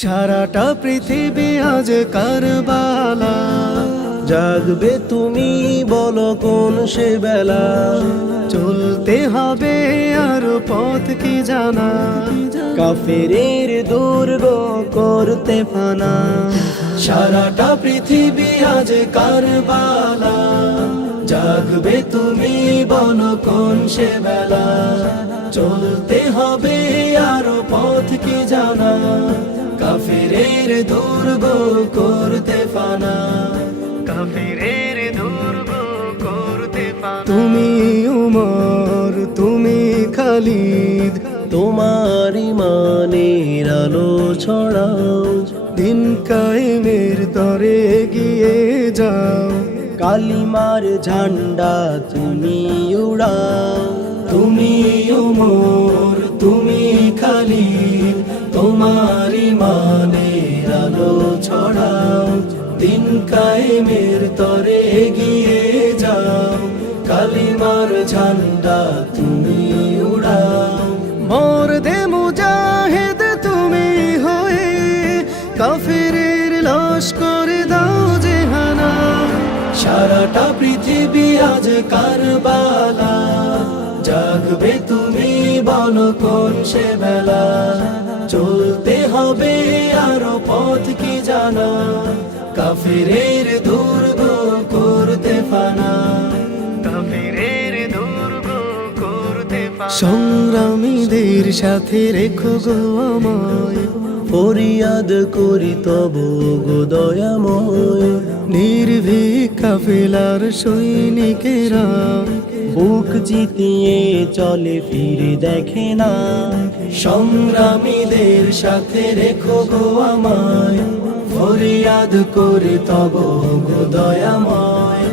সারাটা পৃথিবী আজ কারবালা, জাগবে তুমি বলো কোন সে বেলা। চলতে হবে আর পথ কি জানা, কাফেরের দুর্গ করতে ফানা। সারাটা পৃথিবী আজ কারবালা, জাগবে তুমি বলো কোন সে বেলা। চলতে হবে আর পথ কি জানা, কাফেরের দুর্গ করতে ফানা, কাফেরের দুর্গ করতে ফানা। তুমি উমর, তুমি খালিদ, তোমার ইমানের আলো ছড়াও। দিন কায়েমের তরে গিয়ে যাও। কালিমার ঝান্ডা তুমি উড়াও। তুমি উমর, তুমি খালিদ, তোমার ইমানের আলো ছড়াও। দিন কায়েমের তরে গিয়ে যাও। কালিমার ঝান্ডা তুমি উড়াও। মরদে মুজাহিদ তুমি হয়ে, কাফেরের লস্কর দাও জেহানা। সারাটা পৃথিবী আজ কারবালা, জাগবে তুমি বলো কোন সে বেলা। চলতে হবে আরো পথ কি জানা, কাফেরের দুর্গ করতে ফানা, কাফেরের দুর্গ করতে ফানা। সংগ্রামীদের সাথে রেখো গো আমায়, ফরিয়াদ করি তব গো দয়াময়। নির্ভীক কাফেলার সৈনিকেরা, বুক জিতিয়ে চলে ফিরে দেখে না। সংগ্রামীদের সাথে রেখো গো আমায়, ফরিয়াদ করে তব গো দয়াময়।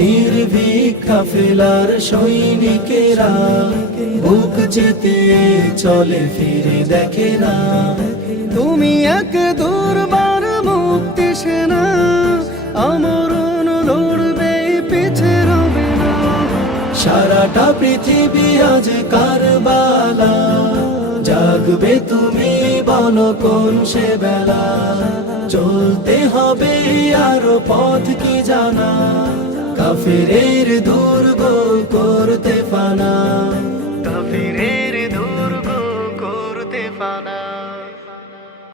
নির্ভীক কাফেলার সৈনিকেরা, বুক জিতিয়ে চলে ফিরে দেখে না। তুমি এক দুর্বার মুক্তি সেনা, আমরণ লড়বে পিছে রবে না। সারাটা পৃথিবী আজ কারবালা, জাগবে তুমি বলো কোন সে বেলা। চলতে হবে আরো পথ কি জানা, কাফেরের দুর্গ করতে ফানা।